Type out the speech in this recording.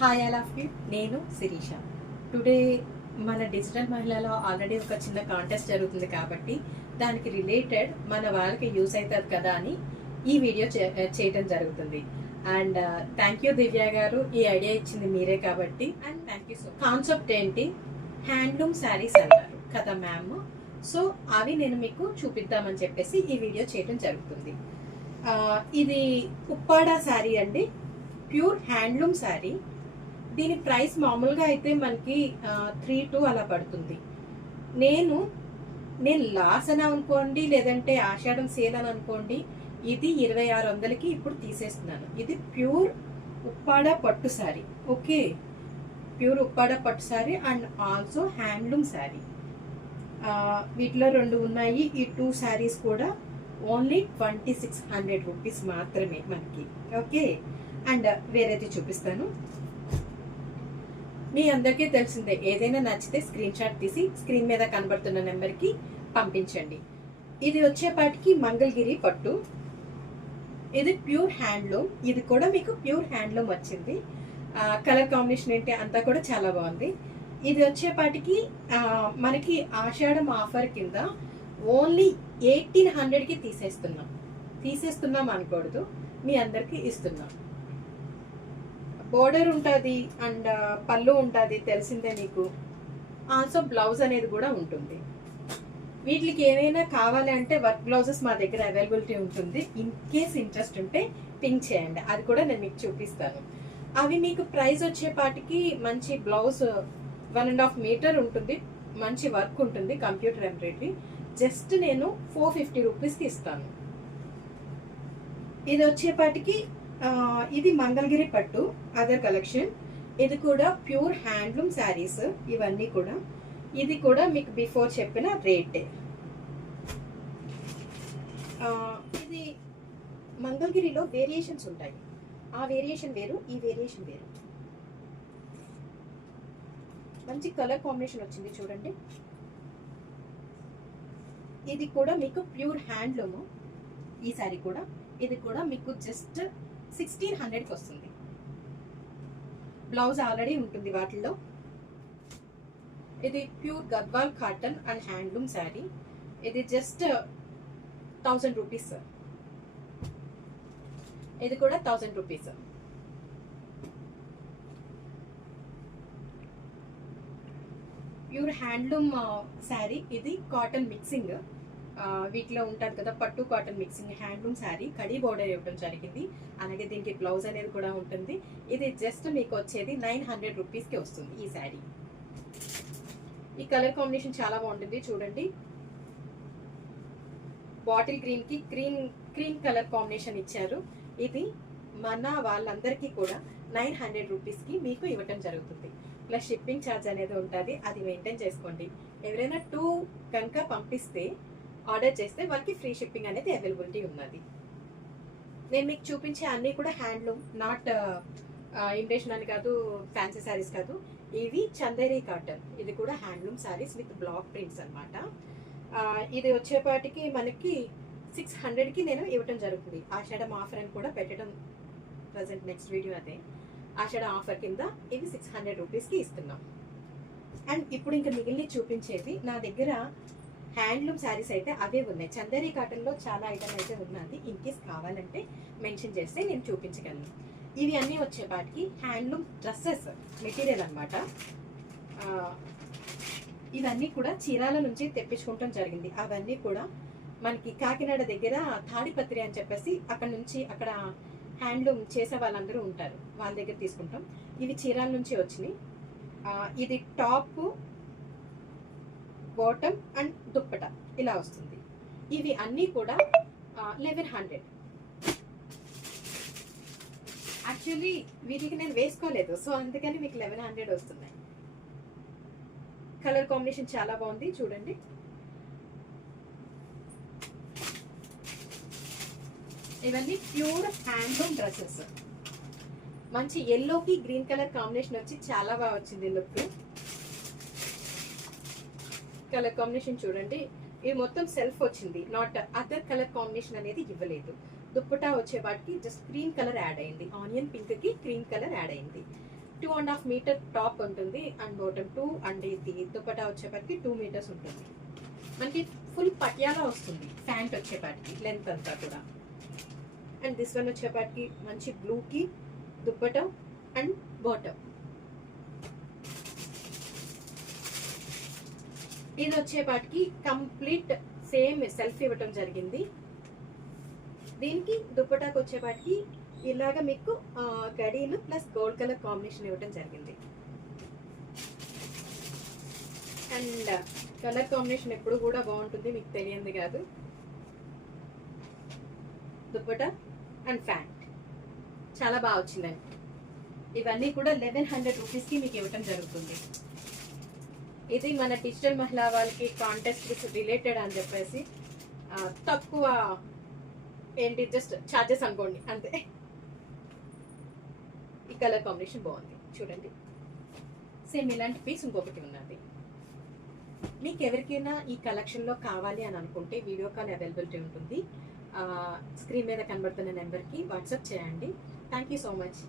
Hi all of you. నేను Sirisha. Today మన digital మహిళలో already ఒక చిన్న కాంటెస్ట్ జరుగుతుంది కాబట్టి దానికి రిలేటెడ్ మన వాళ్ళకి యూస్ అవుతుంది కదా అని ఈ వీడియో చేయడం జరుగుతుంది. అండ్ థ్యాంక్ యూ దివ్య గారు, ఈ ఐడియా ఇచ్చింది మీరే కాబట్టి. And thank you so much. Concept ఏంటి, హ్యాండ్లూమ్ శారీస్ అన్నారు కదా మ్యామ్. సో అవి నేను మీకు చూపిద్దామని చెప్పేసి ఈ వీడియో చేయడం జరుగుతుంది. ఇది ఉప్పాడ శారీ అండి, ప్యూర్ హ్యాండ్లూమ్ శారీ. దీని ప్రైస్ మామూలుగా అయితే మనకి 3-2 అలా పడుతుంది. నేను లాస్ అని అనుకోండి, లేదంటే ఆషాఢం సేల్ అని అనుకోండి, ఇది 2600కి ఇప్పుడు తీసేస్తున్నాను. ఇది ప్యూర్ ఉప్పాడ పట్టు శారీ. ఓకే, ప్యూర్ ఉప్పాడ పట్టు sari and also handloom sari. వీటిలో 2 ఉన్నాయి. ఈ 2 శారీస్ కూడా ఓన్లీ 2600 రూపీస్ మాత్రమే మనకి. ఓకే, అండ్ వేరేది చూపిస్తాను. మీ అందరికీ తెలిసిందే, ఏదైనా నచ్చితే స్క్రీన్ షాట్ తీసి స్క్రీన్ మీద కనబడుతున్న నెంబర్కి పంపించండి. ఇది వచ్చేపాటికి మంగళగిరి పట్టు. ఇది ప్యూర్ హ్యాండ్లూమ్. ఇది కూడా మీకు ప్యూర్ హ్యాండ్లూమ్ వచ్చింది. కలర్ కాంబినేషన్ ఏంటి అంతా కూడా చాలా బాగుంది. ఇది వచ్చేపాటికి మనకి ఆషాఢం ఆఫర్ కింద ఓన్లీ 1800కి తీసేస్తున్నాం అనకూడదు, మీ అందరికి ఇస్తున్నాం. బోర్డర్ ఉంటుంది అండ్ పళ్ళు ఉంటుంది, తెలిసిందే మీకు. ఆల్సో బ్లౌజ్ అనేది కూడా ఉంటుంది. వీటికి ఏమైనా కావాలి అంటే వర్క్ బ్లౌజెస్ మా దగ్గర అవైలబిలిటీ ఉంటుంది. ఇన్ కేస్ ఇంట్రెస్ట్ ఉంటే పింక్ చేయండి, అది కూడా నేను మీకు చూపిస్తాను. అవి మీకు ప్రైస్ వచ్చేపాటికి మంచి బ్లౌజ్ 1.5 మీటర్ ఉంటుంది, మంచి వర్క్ ఉంటుంది, కంప్యూటర్ ఎంబ్రాయిడరీ. జస్ట్ నేను 450 రూపీస్కి ఇస్తాను. ఇది వచ్చేపాటికి ఇది మంగళగిరి పట్టు అదర్ కలెక్షన్. ఇది కూడా ప్యూర్ హ్యాండ్లూమ్ శారీస్ ఇవన్నీ కూడా. ఇది కూడా మీకు బిఫోర్ చెప్పిన రేటే. ఇది మంగళగిరిలో వేరియేషన్స్ ఉంటాయి. ఆ వేరియేషన్ వేరు, ఈ వేరియేషన్ వేరు. మంచి కలర్ కాంబినేషన్ వచ్చింది చూడండి. ఇది కూడా మీకు ప్యూర్ హ్యాండ్లూమ్. ఈ శారీ కూడా, ఇది కూడా మీకు జస్ట్ 1600కి వస్తుంది. బ్లౌజ్ ఆల్రెడీ ఉంటుంది వాటిల్లో. ఇది pure Gadwal cotton and handloom sari. ఇది జస్ట్ 1000 రూపీస్. ఇది కూడా 1000 రూపీస్. Pure handloom sari. ఇది కాటన్ మిక్సింగ్, వీటిలో ఉంటుంది కదా పట్టు cotton mixing handloom sari. Khadi border ఇవ్వడం జరిగింది, అలాగే దీనికి బ్లౌజ్ అనేది కూడా ఉంటుంది. ఇది జస్ట్ మీకు వచ్చేది 900 రూపీస్కి వస్తుంది ఈ శారీ. ఈ కలర్ కాంబినేషన్ చాలా బాగుంటుంది చూడండి. బాటిల్ గ్రీన్ కి క్రీమ్ కలర్ కాంబినేషన్ ఇచ్చారు. ఇది మన వాళ్ళందరికీ కూడా 900 రూపీస్కి మీకు ఇవ్వటం జరుగుతుంది. ప్లస్ షిప్పింగ్ ఛార్జ్ అనేది ఉంటుంది, అది మెయింటైన్ చేసుకోండి. ఎవరైనా 2 కనుక పంపిస్తే, ఆర్డర్ చేస్తే వాళ్ళకి ఫ్రీ షిప్పింగ్ అనేది అవైలబిలిటీ ఉన్నది. నేను మీకు చూపించే అన్నీ కూడా హ్యాండ్లూమ్, నాట్ ఇమిటేషన్ అని కాదు, ఫ్యాన్సీ శారీస్ కాదు. ఇవి చందేరి కాటన్. ఇది కూడా handloom saris with block prints అనమాట. ఇది వచ్చేపాటికి మనకి 600కి నేను ఇవ్వటం జరుగుతుంది. ఆషాఢం ఆఫర్ అని కూడా పెట్టడం ప్రజెంట్, నెక్స్ట్ వీడియో అదే. ఆషాఢం ఆఫర్ కింద ఇవి 600 రూపీస్కి ఇస్తున్నాం. అండ్ ఇప్పుడు ఇంకా మిగిలిన చూపించేది నా దగ్గర హ్యాండ్లూమ్ శారీస్ అయితే అవే ఉన్నాయి. చందేరి కాటన్లో చాలా ఐటమ్ అయితే ఉన్నది. ఇన్ కేస్ కావాలంటే మెన్షన్ చేస్తే నేను చూపించగలను. ఇవి అన్నీ వచ్చేపాటికి హ్యాండ్లూమ్ డ్రెస్సెస్ మెటీరియల్ అనమాట. ఇవన్నీ కూడా చీరాల నుంచి తెప్పించుకోవటం జరిగింది. అవన్నీ కూడా మనకి కాకినాడ దగ్గర తాడిపత్రి అని చెప్పేసి అక్కడ నుంచి, అక్కడ హ్యాండ్లూమ్ చేసే వాళ్ళందరూ ఉంటారు, వాళ్ళ దగ్గర తీసుకుంటాం. ఇవి చీరాల నుంచి వచ్చినాయి. ఇది టాప్, బాటమ్ అండ్ దుప్పట ఇలా వస్తుంది. ఇవి అన్నీ కూడా 1100. యాక్చువల్లీ వీటికి నేను వేసుకోలేదు, సో అందుకని మీకు 1100 వస్తున్నాయి. కలర్ కాంబినేషన్ చాలా బాగుంది చూడండి. ఇవన్నీ ప్యూర్ హ్యాండ్లూమ్ డ్రెస్సెస్. మంచి ఎల్లోకి గ్రీన్ కలర్ కాంబినేషన్ వచ్చి చాలా బాగా వచ్చింది లుక్. కలర్ కాంబినేషన్ చూడండి. ఇది మొత్తం సెల్ఫ్ వచ్చింది, నాట్ అదర్ కలర్ కాంబినేషన్ అనేది ఇవ్వలేదు. దుప్పటా వచ్చే వాటికి జస్ట్ క్రీమ్ కలర్ యాడ్ అయింది, ఆనియన్ పింక్ కి క్రీమ్ కలర్ యాడ్ అయింది. 2.5 మీటర్ టాప్ ఉంటుంది అండ్ బాటమ్ 2 అండ్ ఇది దుపట్టా వచ్చేపాటికి 2 మీటర్స్ ఉంటుంది. మనకి ఫుల్ పటియాలా వస్తుంది ప్యాంట్ వచ్చేపాటికి లెంత్ అంతా కూడా. అండ్ దిస్ వన్ వచ్చేపాటికి మంచి బ్లూకి దుపట్టా అండ్ బాటమ్. ఇది వచ్చేపాటికి కంప్లీట్ సేమ్ సెల్ఫ్ ఇవ్వటం జరిగింది. దీనికి దుపట్టాకు వచ్చేపాటికి ఇలాగ మీకు గడీలు ప్లస్ గోల్డ్ కలర్ కాంబినేషన్ ఇవ్వటం జరిగింది. అండ్ కలర్ కాంబినేషన్ ఎప్పుడు కూడా బాగుంటుంది, మీకు తెలియంది కాదు. దుపట్టా అండ్ ప్యాంట్ చాలా బాగా వచ్చిందండి. ఇవన్నీ కూడా 1100 రూపీస్కి మీకు ఇవ్వటం జరుగుతుంది. ఇది మన డిజిటల్ మహిళా వాళ్ళకి కాంటెస్ట్ రిలేటెడ్ అని చెప్పేసి తక్కువ ఏంటి జస్ట్ ఛార్జెస్ అనుకోండి అంతే. ఈ కలర్ కాంబినేషన్ బాగుంది చూడండి. సేమ్ ఇలాంటి పీస్ ఇంకొకటి ఉన్నది. మీకు ఎవరికైనా ఈ కలెక్షన్లో కావాలి అని అనుకుంటే వీడియో కాల్ అవైలబిలిటీ ఉంటుంది. స్క్రీన్ మీద కనబడుతున్న నెంబర్కి వాట్సాప్ చేయండి. Thank you so much.